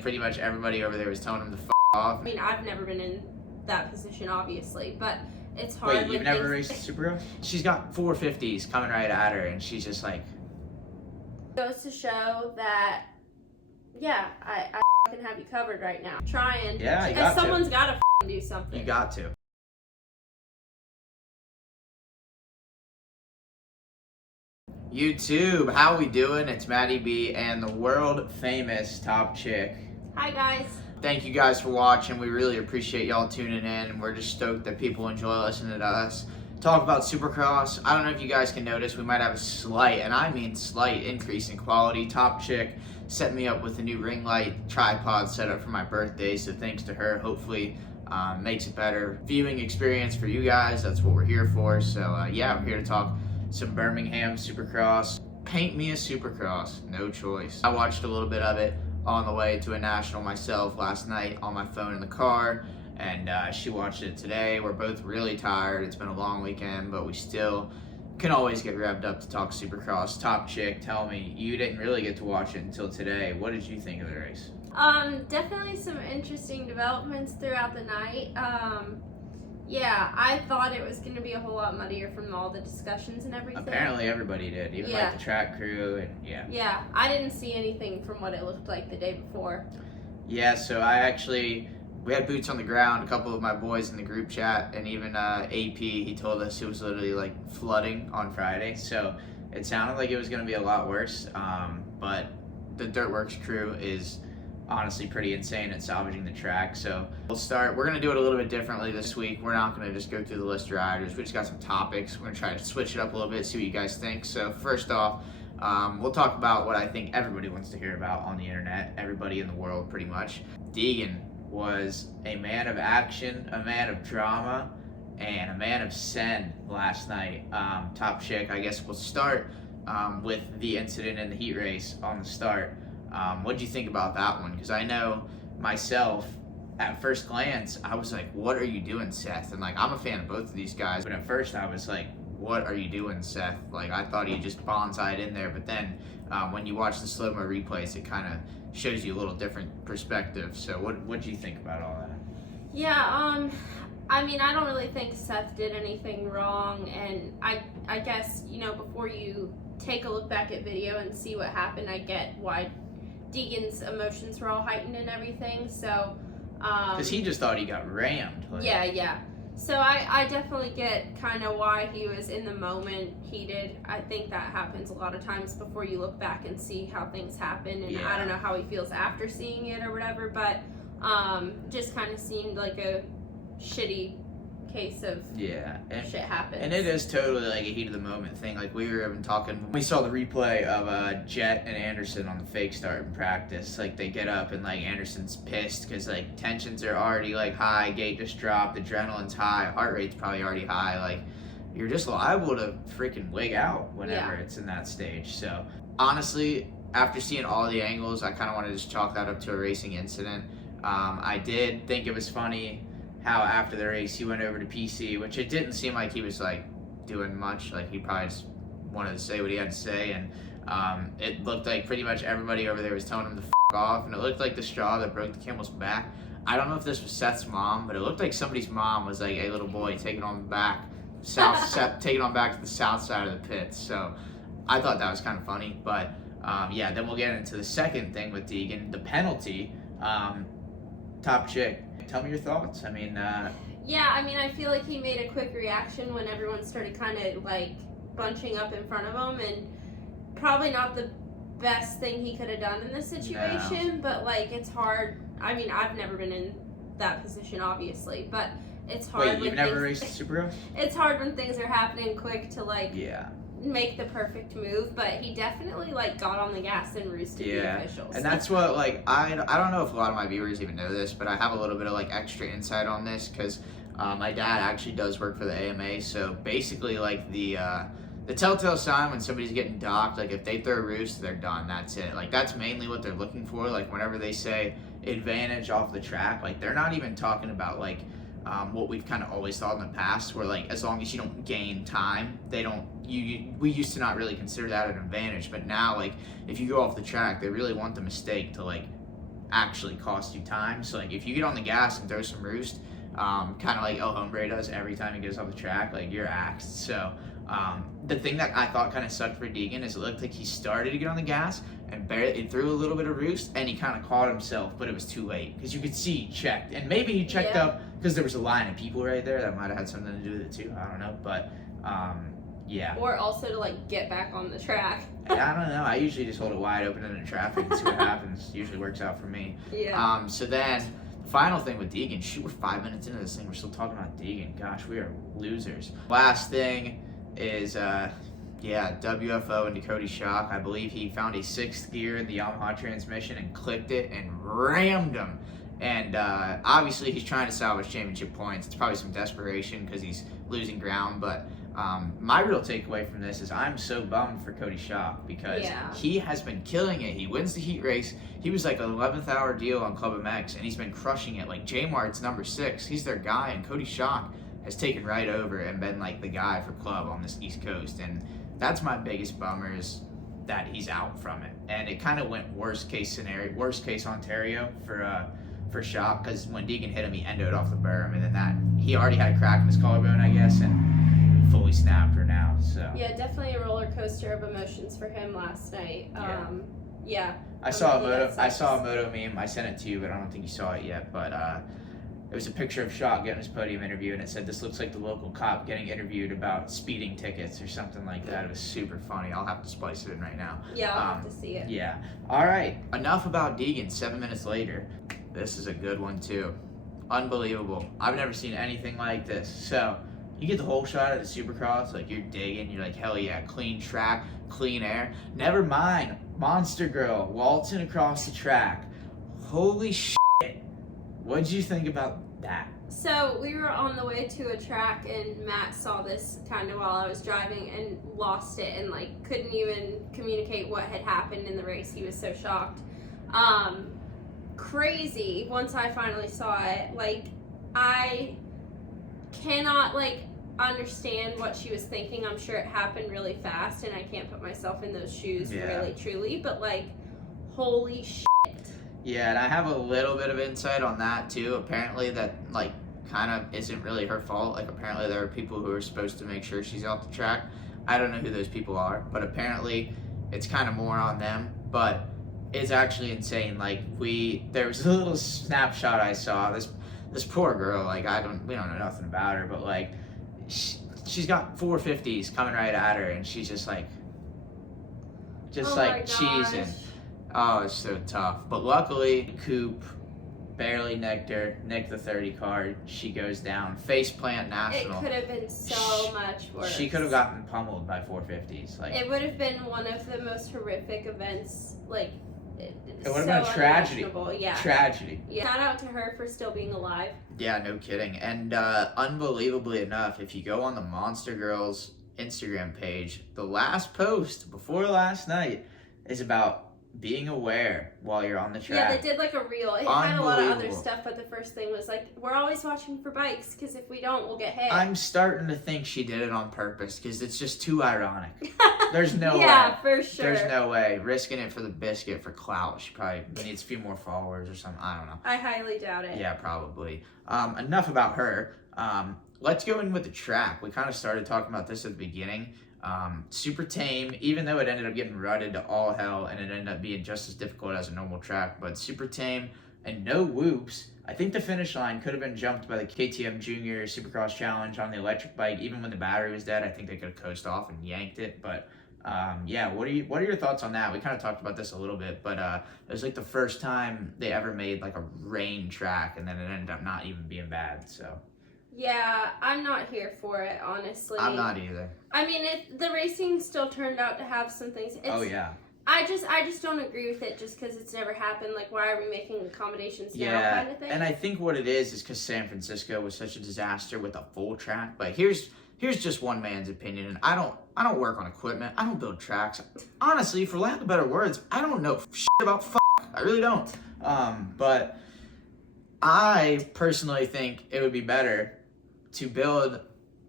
Pretty much everybody over there was telling him to f off. I mean, I've never been in that position, obviously, but it's hard. Wait, you've never raced Supercross? She's got 450s coming right at her, and she's just like... Goes to show that, yeah, I can have you covered right now. Trying. Yeah, you got to. Someone's got to do something. You got to. YouTube, how we doing? It's Maddie B and the world famous Top Chick. Hi guys. Thank you guys for watching. We really appreciate y'all tuning in. We're just stoked that people enjoy listening to us talk about Supercross. I don't know if you guys can notice, we might have a slight, and I mean slight, increase in quality. Top Chick set me up with a new ring light tripod setup for my birthday, so thanks to her. Hopefully makes it better viewing experience for you guys. That's what we're here for. So yeah, I'm here to talk some Birmingham Supercross. Paint me a Supercross, no choice. I watched a little bit of it on the way to a national myself last night on my phone in the car, and she watched it today. We're both really tired. It's been a long weekend, but we still can always get revved up to talk Supercross. Top Chick, tell me, you didn't really get to watch it until today. What did you think of the race? Definitely some interesting developments throughout the night. Yeah, I thought it was going to be a whole lot muddier from all the discussions and everything. Apparently everybody did, even like the track crew, and yeah. Yeah, I didn't see anything from what it looked like the day before. Yeah, so we had boots on the ground, a couple of my boys in the group chat, and even AP, he told us it was literally like flooding on Friday, so it sounded like it was going to be a lot worse, but the Dirtworks crew is honestly pretty insane at salvaging the track. So we're going to do it a little bit differently this week. We're not going to just go through the list of riders. We just got some topics. We're going to try to switch it up a little bit, see what you guys think. So first off, we'll talk about what I think everybody wants to hear about on the internet, everybody in the world pretty much. Deegan was a man of action, a man of drama, and a man of sen last night. Top Chick, I guess we'll start with the incident in the heat race on the start. What did you think about that one? Because I know myself, at first glance, I was like, what are you doing, Seth? And like, I'm a fan of both of these guys, but at first I was like, what are you doing, Seth? Like, I thought he just bonsai'd in there, but then when you watch the slow-mo replays, it kind of shows you a little different perspective. So what did you think about all that? Yeah, I mean, I don't really think Seth did anything wrong, and I guess, you know, before you take a look back at video and see what happened, I get why Deegan's emotions were all heightened and everything, so because he just thought he got rammed. Like. Yeah. So I definitely get kind of why he was in the moment heated. I think that happens a lot of times before you look back and see how things happen, and I don't know how he feels after seeing it or whatever, but just kind of seemed like a shitty case of shit happens. And it is totally like a heat of the moment thing. Like we were even talking, we saw the replay of Jett and Anderson on the fake start in practice. Like they get up and like Anderson's pissed because like tensions are already like high, gate just dropped, adrenaline's high, heart rate's probably already high. Like you're just liable to freaking wig out whenever it's in that stage. So honestly, after seeing all the angles, I kind of want to just chalk that up to a racing incident. I did think it was funny how after the race he went over to PC, which it didn't seem like he was like doing much. Like he probably just wanted to say what he had to say, and it looked like pretty much everybody over there was telling him to f off, and it looked like the straw that broke the camel's back. I don't know if this was Seth's mom, but it looked like somebody's mom was like a little boy taking on back taking on back to the south side of the pits. So I thought that was kind of funny, but yeah, then we'll get into the second thing with Deegan, the penalty. Top Chick, tell me your thoughts. I mean, yeah, I mean, I feel like he made a quick reaction when everyone started kind of like bunching up in front of him, and probably not the best thing he could have done in this situation, but like it's hard. I mean, I've never been in that position, obviously, but it's hard. Wait, you've never raced Supercross? It's hard when things are happening quick to like make the perfect move, but he definitely like got on the gas and roosted the officials. And that's what like I don't know if a lot of my viewers even know this, but I have a little bit of like extra insight on this because my dad actually does work for the AMA. So basically like the telltale sign when somebody's getting docked, like if they throw a roost, they're done. That's it. Like that's mainly what they're looking for. Like whenever they say advantage off the track, like they're not even talking about like what we've kind of always thought in the past, where like as long as you don't gain time, they don't. We used to not really consider that an advantage, but now like if you go off the track, they really want the mistake to like actually cost you time. So like if you get on the gas and throw some roost, kind of like El Hombre does every time he goes off the track, like you're axed. So the thing that I thought kind of sucked for Deegan is it looked like he started to get on the gas and barely threw a little bit of roost, and he kind of caught himself, but it was too late because you could see he checked, and maybe he checked up because there was a line of people right there that might have had something to do with it too. I don't know, but yeah. Or also to like get back on the track. I don't know. I usually just hold it wide open in the traffic and see what happens. Usually works out for me. Yeah. So then, the final thing with Deegan. Shoot, we're 5 minutes into this thing. We're still talking about Deegan. Gosh, we are losers. Last thing is, WFO into Cody Schock. I believe he found a 6th gear in the Yamaha transmission and clicked it and rammed him. And obviously, he's trying to salvage championship points. It's probably some desperation because he's losing ground, but. My real takeaway from this is I'm so bummed for Cody Schock because he has been killing it. He wins the heat race. He was like an 11th hour deal on Club MX, and he's been crushing it. Like J-Mart's number 6, he's their guy, and Cody Schock has taken right over and been like the guy for Club on this East Coast. And that's my biggest bummer is that he's out from it. And it kind of went worst case Ontario for Schock, because when Deegan hit him, he endoed off the berm, and then he already had a crack in his collarbone, I guess, and fully snapped her now. So yeah, definitely a roller coaster of emotions for him last night. I saw a moto meme. I sent it to you, but I don't think you saw it yet. But it was a picture of Schock getting his podium interview, and it said, "This looks like the local cop getting interviewed about speeding tickets," or something like that. It was super funny. I'll have to splice it in right now. Yeah, I'll have to see it. Yeah. All right. Enough about Deegan. 7 minutes later. This is a good one too. Unbelievable. I've never seen anything like this. So you get the whole shot of the Supercross, like you're digging, you're like, hell yeah, clean track, clean air. Never mind, Monster Girl waltzing across the track. Holy shit. What'd you think about that? So we were on the way to a track, and Matt saw this kind of while I was driving and lost it and like couldn't even communicate what had happened in the race. He was so shocked. Crazy. Once I finally saw it, like I cannot like understand what she was thinking. I'm sure it happened really fast, and I can't put myself in those shoes really truly, but like holy shit. Yeah, and I have a little bit of insight on that too. Apparently that like kind of isn't really her fault. Like apparently there are people who are supposed to make sure she's off the track. I don't know who those people are, but apparently it's kind of more on them. But it's actually insane. Like there was a little snapshot I saw. This poor girl, like we don't know nothing about her, but like she's got 450s coming right at her, and she's just like cheesing. Oh, it's so tough. But luckily, Coop barely nicked the 30 card. She goes down. Faceplant national. It could have been so much worse. She could have gotten pummeled by 450s. Like it would have been one of the most horrific events. Like it would have been a tragedy. Yeah. Tragedy. Yeah. Shout out to her for still being alive. Yeah, no kidding. And unbelievably enough, if you go on the Monster Girls Instagram page, the last post before last night is about being aware while you're on the track. Yeah, they did like a reel. It had a lot of other stuff, but the first thing was like, we're always watching for bikes, because if we don't, we'll get hit. I'm starting to think she did it on purpose, because it's just too ironic. There's no way. Yeah, for sure. There's no way. Risking it for the biscuit for clout. She probably needs a few more followers or something. I don't know. I highly doubt it. Yeah, probably. Enough about her. Let's go in with the track. We kind of started talking about this at the beginning. Super tame, even though it ended up getting rutted to all hell, and it ended up being just as difficult as a normal track, but super tame and no whoops. I think the finish line could have been jumped by the KTM Junior Supercross Challenge on the electric bike. Even when the battery was dead, I think they could have coasted off and yanked it. But what are your thoughts on that? We kind of talked about this a little bit, but it was like the first time they ever made like a rain track, and then it ended up not even being bad. So yeah, I'm not here for it, honestly. I'm not either. I mean, the racing still turned out to have some things. Oh yeah. I just don't agree with it just because it's never happened. Like, why are we making accommodations now, kind of thing? And I think what it is because San Francisco was such a disaster with a full track. But here's just one man's opinion, and I don't work on equipment. I don't build tracks. Honestly, for lack of better words, I don't know shit about I really don't. But I personally think it would be better to build.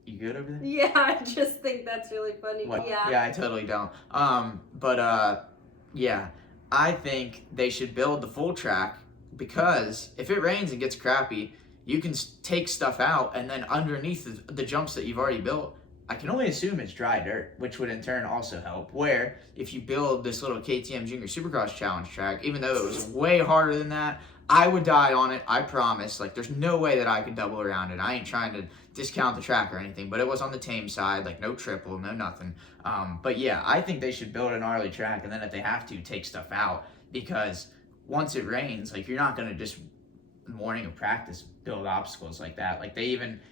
You good over there? Yeah, I just think that's really funny. What? Yeah. Yeah, I totally don't. Yeah, I think they should build the full track because if it rains and gets crappy, you can take stuff out, and then underneath the jumps that you've already built, I can only assume it's dry dirt, which would in turn also help. Where if you build this little KTM Junior Supercross Challenge track, even though it was way harder than that, I would die on it, I promise. Like, there's no way that I could double around it. I ain't trying to discount the track or anything, but it was on the tame side, like no triple, no nothing. But yeah, I think they should build a gnarly track, and then if they have to, take stuff out, because once it rains, like, you're not going to just morning of practice build obstacles like that. Like,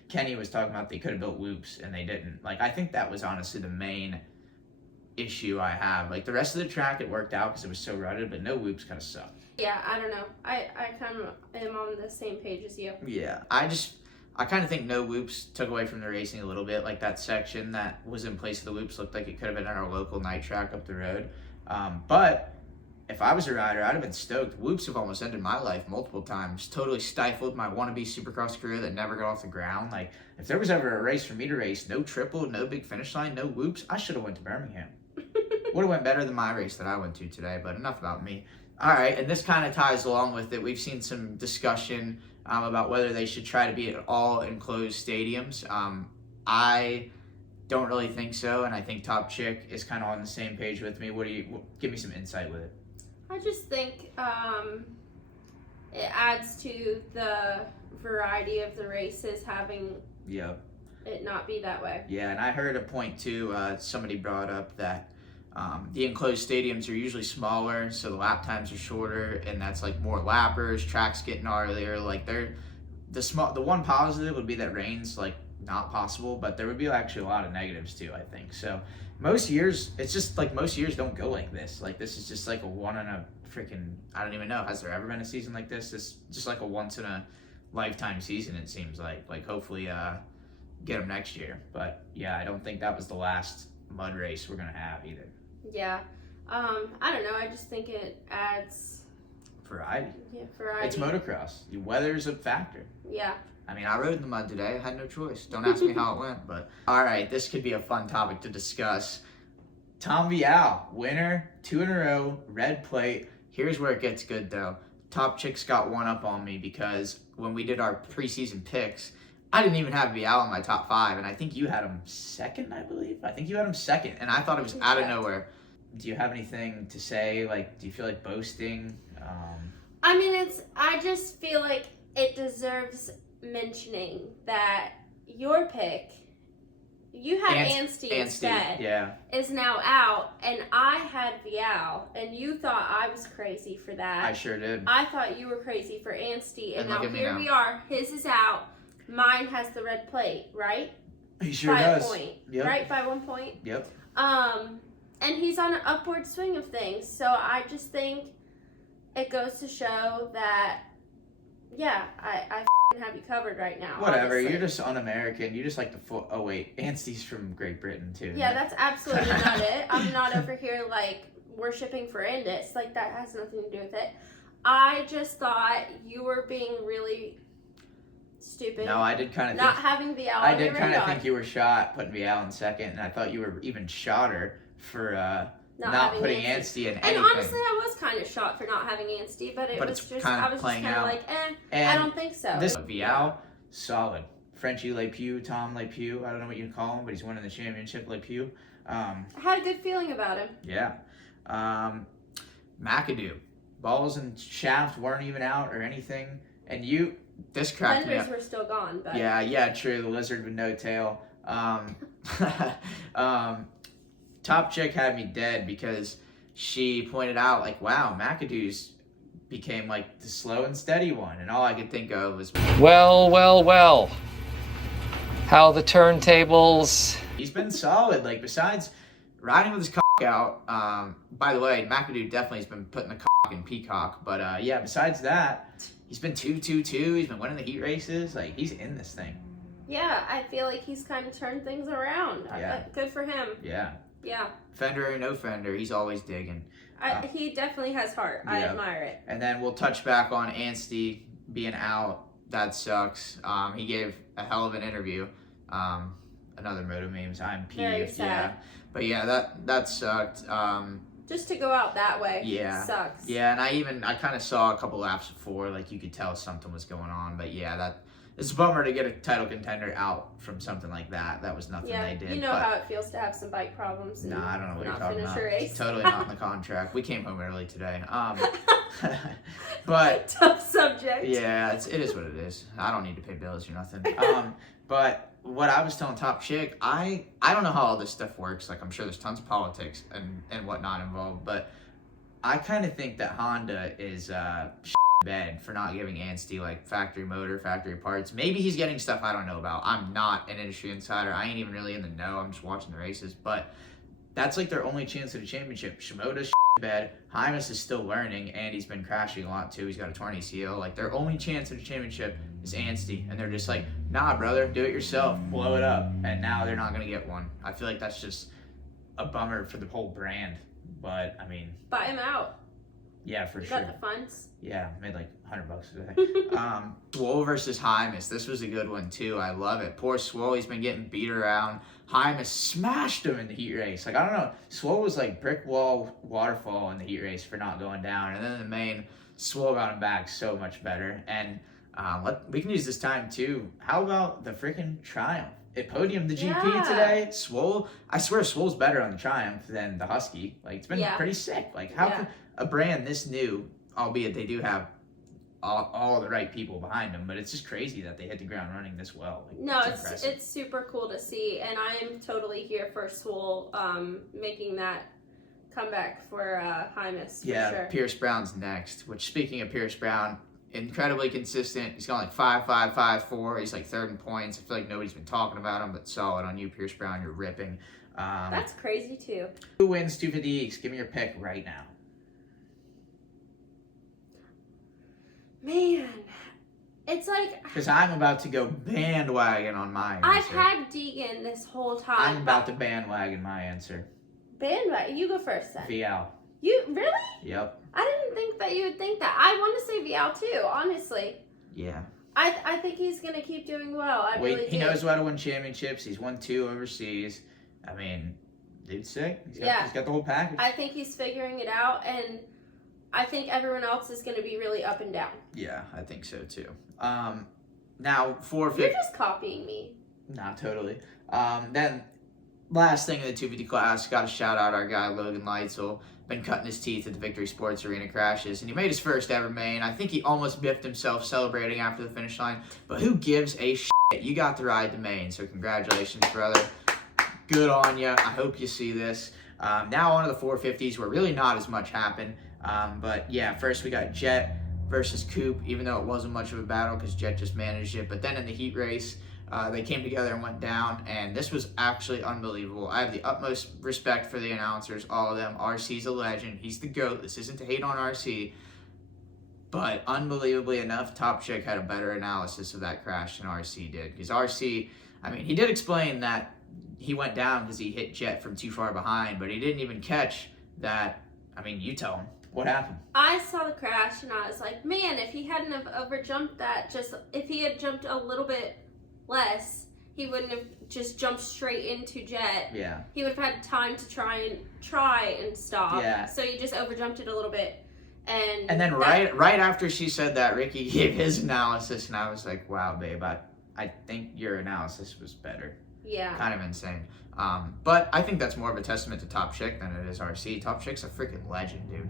Kenny was talking about they could have built whoops and they didn't. Like, I think that was honestly the main issue I have. Like, the rest of the track, it worked out because it was so rutted, but no whoops kind of sucked. Yeah, I don't know. I kind of am on the same page as you. Yeah, I kind of think no whoops took away from the racing a little bit. Like, that section that was in place of the whoops looked like it could have been on our local night track up the road. But if I was a rider, I'd have been stoked. Whoops have almost ended my life multiple times. Totally stifled my wannabe Supercross career that never got off the ground. Like, if there was ever a race for me to race, no triple, no big finish line, no whoops, I should have went to Birmingham. Would have went better than my race that I went to today, but enough about me. All right, and this kind of ties along with it. We've seen some discussion about whether they should try to be at all enclosed stadiums. I don't really think so, and I think Top Chick is kind of on the same page with me. Give me some insight with it. I just think it adds to the variety of the races having it not be that way. Yeah, and I heard a point too. Somebody brought up that the enclosed stadiums are usually smaller, so the lap times are shorter, and that's like more lappers. Tracks get gnarlier. Like, the one positive would be that rain's like not possible, but there would be actually a lot of negatives too, I think. So most years, it's just like most years don't go like this. Like, this is just like a one in a freaking, I don't even know, has there ever been a season like this? It's just like a once in a lifetime season, it seems like hopefully get them next year. But yeah, I don't think that was the last mud race we're gonna have either. Yeah, I don't know, I just think it adds variety. Yeah, variety. It's motocross. Weather's a factor. Yeah. I mean, I rode in the mud today. I had no choice. Don't ask me how it went, but all right, this could be a fun topic to discuss. Tom Vialle, winner, 2 in a row, red plate. Here's where it gets good, though. Top Chick's got one up on me because when we did our preseason picks, I didn't even have Vialle in my top 5, and I think you had him second, I believe. I think you had him second, and I thought it was out of nowhere. Do you have anything to say? Like, do you feel like boasting? I mean, I just feel like it deserves mentioning that your pick, you had Anstie instead, is now out, and I had Vialle, and you thought I was crazy for that. I sure did. I thought you were crazy for Anstie, and now here we are. His is out. Mine has the red plate, right? He sure does. By a point, yep. Right? By 1 point? Yep. And he's on an upward swing of things, so I just think it goes to show that, yeah, I have you covered right now. Whatever, honestly. You're just un-American. You just like the oh wait, Anstie's from Great Britain too. Yeah, that's absolutely not it. I'm not over here like worshipping for Indus. Like, that has nothing to do with it. I just thought you were being really stupid. No, I did kind of not having Vialle. I did kind of think you were shot putting Vialle in second, and I thought you were even shotter for not putting Anstie in anything. And honestly, I was kind of shocked for not having Anstie, but I was just kind of like, I don't think so. This Vialle, solid. French Le Pew, Tom Le Pew, I don't know what you call him, but he's winning the championship, Le Pew. I had a good feeling about him. Yeah. McAdoo, balls and shaft weren't even out or anything, and this cracked me up. Fenders were still gone, but yeah, true. The lizard with no tail. Top Chick had me dead because she pointed out, like, wow, McAdoo's became like the slow and steady one, and all I could think of was, well, how the turntables. He's been solid. Like, besides riding with his cock out. By the way, McAdoo definitely has been putting the cock in peacock, but yeah, besides that, he's been 2-2-2. He's been winning the heat races. Like, he's in this thing. Yeah, I feel like he's kind of turned things around. Yeah. Good for him. Yeah. Yeah. Fender or no fender, he's always digging. He definitely has heart. Yeah. I admire it. And then we'll touch back on Anstie being out. That sucks. He gave a hell of an interview. Another moto memes. I'm peeved. Very sad. Yeah. But yeah, that sucked. Just to go out that way. Yeah. Sucks. Yeah, and I kind of saw a couple laps before, like you could tell something was going on. But yeah, it's a bummer to get a title contender out from something like that. That was nothing they did. You know how it feels to have some bike problems. No, I don't know what you're talking about. Race. Totally not in the contract. We came home early today. But tough subject. Yeah, it is what it is. I don't need to pay bills or nothing. But what I was telling Top Chick, I don't know how all this stuff works. Like, I'm sure there's tons of politics and whatnot involved, but I kind of think that Honda is bad for not giving Anstie like factory motor, factory parts. Maybe he's getting stuff I don't know about. I'm not an industry insider. I ain't even really in the know. I'm just watching the races, but that's like their only chance at a championship. Shimoda's bad. Hymas is still learning, and he's been crashing a lot too. He's got a torn ACL. Like, their only chance at a championship is Anstie, and they're just like, nah, brother, do it yourself, blow it up. And now they're not gonna get one. I feel like that's just a bummer for the whole brand. But I mean, buy him out. Yeah, for you sure. Got the funds. Yeah, made like $100 today. Swole versus Hymas. This was a good one too. I love it. Poor Swole, he's been getting beat around. Hymas smashed him in the heat race. Like, I don't know. Swole was like brick wall waterfall in the heat race for not going down. And then in the main, Swole got him back so much better. And we can use this time too. How about the freaking Triumph? It podiumed the GP today. Swole, I swear Swole's better on the Triumph than the Husky. Like, it's been pretty sick. Like, how can a brand this new, albeit they do have all the right people behind them, but it's just crazy that they hit the ground running this well. Like, no, it's super cool to see, and I am totally here for Swole making that comeback for Hymas. Yeah, sure. Pierce Brown's next, which, speaking of Pierce Brown, incredibly consistent. He's gone like 5.5, 5.4. He's like third in points. I feel like nobody's been talking about him, but solid on you, Pierce Brown. You're ripping. That's crazy too. Who wins 250 East? Give me your pick right now. Man, it's like, because I'm about to go bandwagon on my answer. I've had Degan this whole time. I'm about to bandwagon my answer. Bandwagon? You go first then. Vialle. You really? Yep. I didn't think that you would think that. I want to say Vialle too, honestly. Yeah. I think he's gonna keep doing well. He knows how to win championships. He's won 2 overseas. I mean, dude's sick. He's got the whole package. I think he's figuring it out, and I think everyone else is gonna be really up and down. Yeah, I think so too. Now 450. You're just copying me. Not totally. Then last thing in the 250 class, got to shout out our guy Logan Leitzel. Been cutting his teeth at the Victory Sports Arena crashes, and he made his first ever main. I think he almost biffed himself celebrating after the finish line, but who gives a shit? You got to ride the main, so congratulations, brother. Good on you. I hope you see this. Now on to the 450s, where really not as much happened. But yeah, first we got Jett versus Coop, even though it wasn't much of a battle because Jett just managed it. But then in the heat race, they came together and went down, and this was actually unbelievable. I have the utmost respect for the announcers, all of them. RC's a legend. He's the GOAT. This isn't to hate on RC, but unbelievably enough, Top Chick had a better analysis of that crash than RC did. Because RC, I mean, he did explain that he went down because he hit Jett from too far behind, but he didn't even catch that. I mean, you tell him. What happened? I saw the crash, and I was like, man, if he hadn't have overjumped that, if he had jumped a little bit less, he wouldn't have just jumped straight into Jett. Yeah. He would have had time to try and stop. Yeah. So he just overjumped it a little bit. And then right after she said that, Ricky gave his analysis, and I was like, wow, babe, I think your analysis was better. Yeah. Kind of insane. But I think that's more of a testament to Top Chick than it is RC. Top Chick's a freaking legend, dude.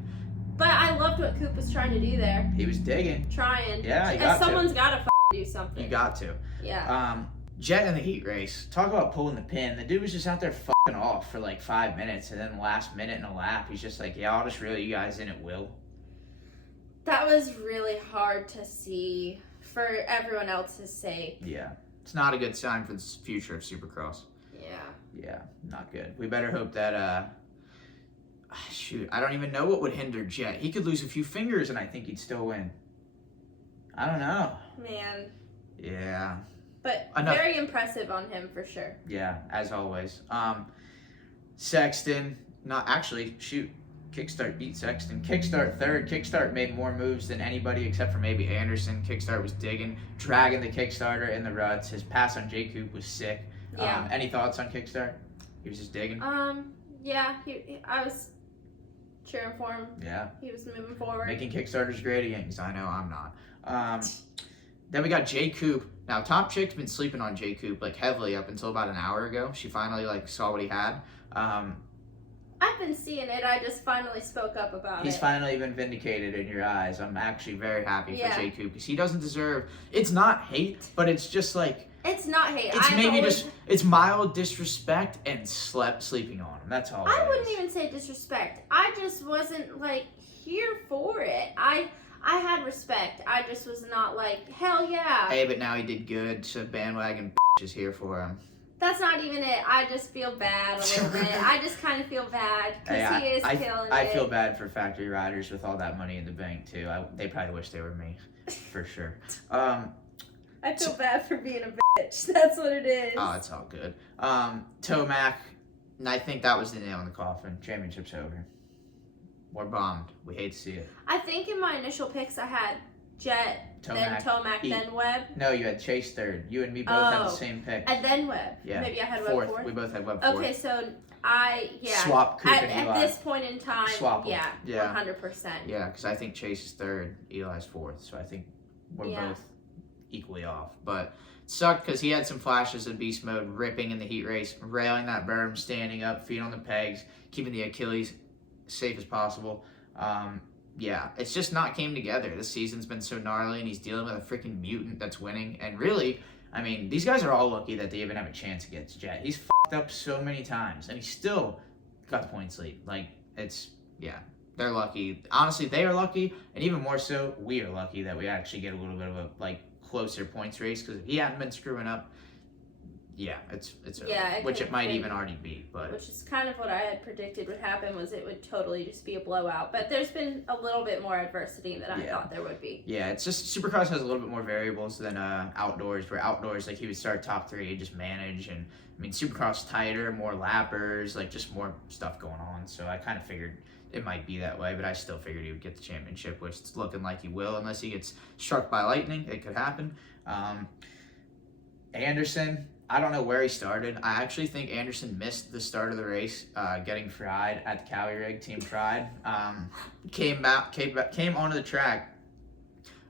But I loved what Coop was trying to do there. He was digging. Trying. Yeah, he got to. Someone's got to do something. You got to. Yeah. Jett in the heat race. Talk about pulling the pin. The dude was just out there fucking off for like 5 minutes, and then last minute in a lap, he's just like, yeah, I'll just reel you guys in at will. That was really hard to see for everyone else's sake. Yeah. It's not a good sign for the future of Supercross. Yeah. Yeah, not good. We better hope that, shoot, I don't even know what would hinder Jett. He could lose a few fingers and I think he'd still win. I don't know. Man. Yeah. But very impressive on him for sure. Yeah, as always. Sexton, Kickstart beat Sexton. Kickstart third. Kickstart made more moves than anybody except for maybe Anderson. Kickstart was digging, dragging the Kickstarter in the ruts. His pass on J. Coop was sick. Yeah. Any thoughts on Kickstart? He was just digging. Yeah. cheering for him. Yeah. He was moving forward. Making Kickstarters great again, because I know I'm not. Then we got J. Coop. Now, Top Chick's been sleeping on J. Coop, like, heavily up until about an hour ago. She finally, like, saw what he had. I've been seeing it. I just finally spoke up about He's it. finally been vindicated in your eyes. I'm actually very happy for J. Coop, because he doesn't deserve... It's not hate, but it's just, like... It's not hate. It's mild disrespect and sleeping on him. That's all it is. I wouldn't even say disrespect. I just wasn't, like, here for it. I had respect. I just was not like, hell yeah. Hey, but now he did good, so bandwagon is here for him. That's not even it. I just feel bad a little bit. I just kind of feel bad because he is killing it. I feel bad for factory riders with all that money in the bank, too. They probably wish they were me, for sure. I feel bad for being a bitch. That's what it is. Oh, it's all good. Tomac, and I think that was the nail in the coffin. Championship's over. We're bombed. We hate to see it. I think in my initial picks I had Jett, then Tomac, then Webb. No, you had Chase third. You and me both had the same pick. And then Webb. Yeah. Maybe I had fourth. Webb fourth. We both had Webb fourth. Okay, so swap Coop and Eli. At this point in time, Swap them. yeah, 100%. Yeah, because I think Chase is third, Eli's fourth, so I think we're both equally off. But it sucked because he had some flashes of beast mode, ripping in the heat race, railing that berm, standing up, feet on the pegs, keeping the Achilles safe as possible. Yeah, it's just not came together. This season's been so gnarly, and he's dealing with a freaking mutant that's winning. And really, I mean, these guys are all lucky that they even have a chance against Jett. He's fucked up so many times, and he still got the points lead. Like, they're lucky. Honestly, they are lucky, and even more so, we are lucky that we actually get a little bit of a, like, closer points race, because if he hadn't been screwing up, it's over, which it might even already be, but which is kind of what I had predicted would happen, was it would totally just be a blowout. But there's been a little bit more adversity than I thought there would be. Yeah, it's just Supercross has a little bit more variables than outdoors. Where outdoors, like, he would start top three and just manage, and I mean Supercross tighter, more lappers, like just more stuff going on. So I kind of figured it might be that way, but I still figured he would get the championship, which it's looking like he will, unless he gets struck by lightning. It could happen. Anderson, I don't know where he started. I actually think Anderson missed the start of the race, getting fried at the Cowie rig, Team Fried. Came onto the track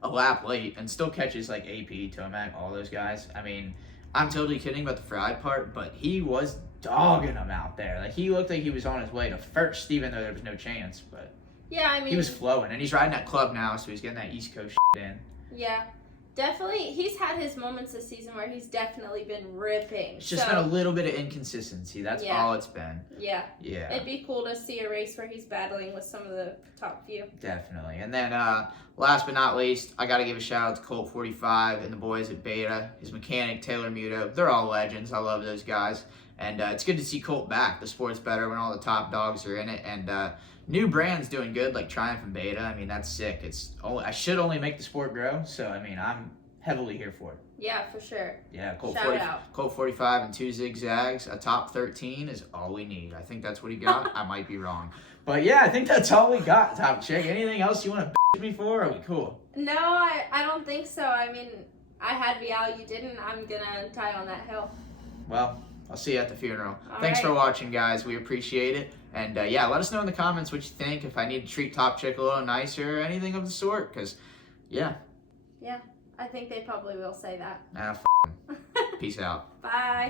a lap late and still catches like AP, Tomac, all those guys. I mean, I'm totally kidding about the fried part, but he was dogging him out there. Like, he looked like he was on his way to first, even though there was no chance. But yeah, I mean, he was flowing, and he's riding that club now, so he's getting that East Coast shit in. Yeah. Definitely, he's had his moments this season where he's definitely been ripping. It's just been a little bit of inconsistency. That's all it's been. Yeah. Yeah. It'd be cool to see a race where he's battling with some of the top few. Definitely. And then last but not least, I got to give a shout out to Colt 45 and the boys at Beta, his mechanic, Taylor Muto. They're all legends. I love those guys. And it's good to see Colt back. The sport's better when all the top dogs are in it. And new brands doing good, like Triumph and Beta. I mean, that's sick. I should only make the sport grow. So, I mean, I'm heavily here for it. Yeah, for sure. Yeah, Colt 45 and 2 zigzags. A top 13 is all we need. I think that's what he got. I might be wrong. But yeah, I think that's all we got, Top Chick. Anything else you want to bitch me for? Are we cool? No, I don't think so. I mean, I had vialle, you didn't. I'm going to tie on that hill. Well, I'll see you at the funeral. All Thanks right. for watching, guys. We appreciate it. And yeah, let us know in the comments what you think. If I need to treat Top Chick a little nicer or anything of the sort. Because, yeah. Yeah, I think they probably will say that. Peace out. Bye.